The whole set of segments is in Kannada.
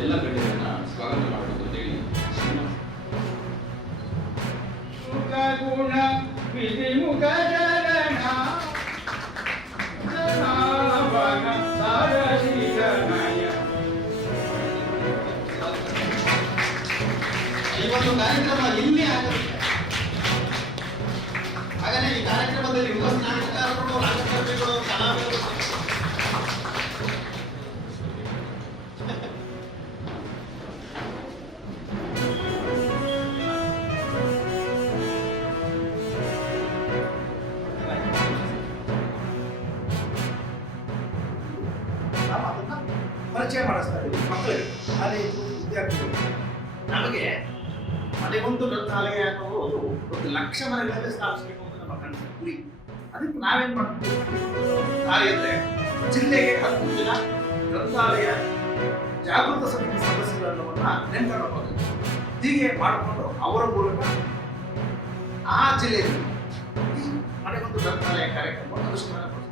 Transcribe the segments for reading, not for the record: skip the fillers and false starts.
ಎಲ್ಲ ಗಣ್ಯರನ್ನ ಸ್ವಾಗತ ಮಾಡಬೇಕು ಅಂತ ಹೇಳಿ ಗುಣ ವಿಧಿಮುಖ ಚರಣ ಜನಾವನ ಸಾರಸಿಗಮಯ. ಇವತ್ತು ಕಾರ್ಯಕ್ರಮ ಇಲ್ಲಿ ಆಗುತ್ತೆ. ಹಾಗಾದ್ರೆ ಈ ಕಾರ್ಯಕ್ರಮದಲ್ಲಿ ನಾಟಕಕಾರರು, ರಂಗಕರ್ಮಿಗಳು, ಕಲಾವಿದರು ಪರಿಚಯ ಮಾಡಿಸ್ತಾರೆ ಮಕ್ಕಳಿಗೆ, ಕಾಲೇಜು ವಿದ್ಯಾರ್ಥಿಗಳು. ನಮಗೆ ಮನೆಗೊಂದು ಗ್ರಂಥಾಲಯ ಅನ್ನೋದು 1,00,000 ಮನೆಗಳಲ್ಲಿ ಸ್ಥಾಪಿಸಬೇಕು ಅಂತ ನಮ್ಮ ಕನಸು ಗುರಿ. ಅದಕ್ಕೆ ನಾವೇನ್ ಮಾಡ್ತೀವಿ ಅಂದ್ರೆ ಜಿಲ್ಲೆಗೆ 10 ಜನ ಗ್ರಂಥಾಲಯ ಜಾಗೃತ ಸಮಿತಿ ಸದಸ್ಯರನ್ನವನ್ನ ನೇಮಕ ಹೀಗೆ ಮಾಡಿಕೊಂಡು ಅವರ ಮೂಲಕ ಆ ಜಿಲ್ಲೆಯಲ್ಲಿ ಈ ಮನೆಗೊಂದು ಗ್ರಂಥಾಲಯ ಕಾರ್ಯಕ್ರಮ ಅನುಷ್ಠಾನಗೊಳಿಸ್ತಾರೆ.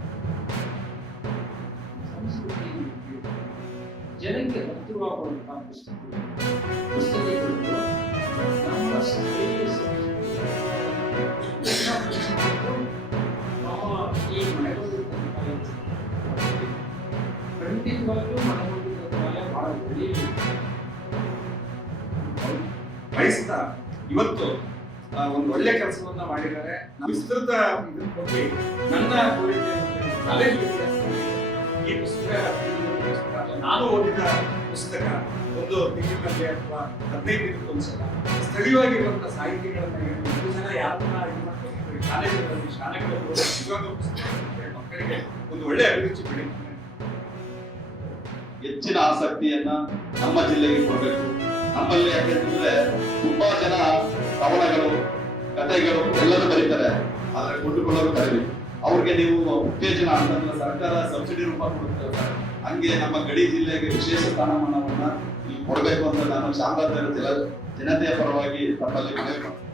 ಜನಕ್ಕೆ ಹತ್ತಿರವಾಗುವಂತಹ ಪುಸ್ತಕಗಳು ನಮ್ಮ ಸ್ಥಳೀಯ ಈ ಮನೆಗೊಂದು ಖಂಡಿತವಾಗಿಯೂ ಮನೆಗೊಂದು ಗ್ರಂಥಾಲಯ ಬಹಳ ಒಳ್ಳೆಯ ಬಯಸ್ತಾ ಇವತ್ತು ಒಂದು ಒಳ್ಳೆ ಕೆಲಸವನ್ನ ಮಾಡಿದ್ದಾರೆ. ವಿಸ್ತೃತ ಇದನ್ನ ಹೋಗಿ ನನ್ನ ಕಾಲೇಜ್ ಈ ಪುಸ್ತಕ ನಾನು ಓದಿದ ಪುಸ್ತಕ ಒಂದು ತಿಂಗಳಿನಲ್ಲಿ ಅಥವಾ 15 ದಿನಕ್ಕೊಂದ್ಸಲ ಸ್ಥಳೀಯವಾಗಿರುವಂತಹ ಸಾಹಿತ್ಯಗಳನ್ನ ಜನ ಯಾರನ್ನ ಕಾಲೇಜುಗಳಲ್ಲಿ ಶಾಲೆಗಳಲ್ಲಿ ಮಕ್ಕಳಿಗೆ ಒಂದು ಒಳ್ಳೆ ಅಭಿರುಚಿ ಬೆಳೀತಾರೆ. ಹೆಚ್ಚಿನ ಆಸಕ್ತಿಯನ್ನ ನಮ್ಮ ಜಿಲ್ಲೆಗೆ ಕೊಡಬೇಕು. ನಮ್ಮಲ್ಲಿ ಯಾಕೆಂತಂದ್ರೆ ತುಂಬಾ ಜನ ಕವನಗಳು, ಕಥೆಗಳು ಎಲ್ಲರೂ ಬರೀತಾರೆ, ಆದ್ರೆ ಕೊಂಡುಕೊಳ್ಳೋರು ಕಡಿಮೆ. ಅವ್ರಿಗೆ ನೀವು ಉತ್ತೇಜನ ಅಂತಂದ್ರೆ ಸರ್ಕಾರ ಸಬ್ಸಿಡಿ ರೂಪ ಕೊಡುತ್ತೆ. ಹಂಗೆ ನಮ್ಮ ಗಡಿ ಜಿಲ್ಲೆಗೆ ವಿಶೇಷ ಸ್ಥಾನಮಾನವನ್ನ ಇಲ್ಲಿ ಕೊಡಬೇಕು ಅಂತ ನಾನು ಶಾಮರಾಜನಗರ ಜನತೆಯ ಪರವಾಗಿ ತಮ್ಮಲ್ಲಿ ಮನವಿ ಮಾಡ್ತೀನಿ.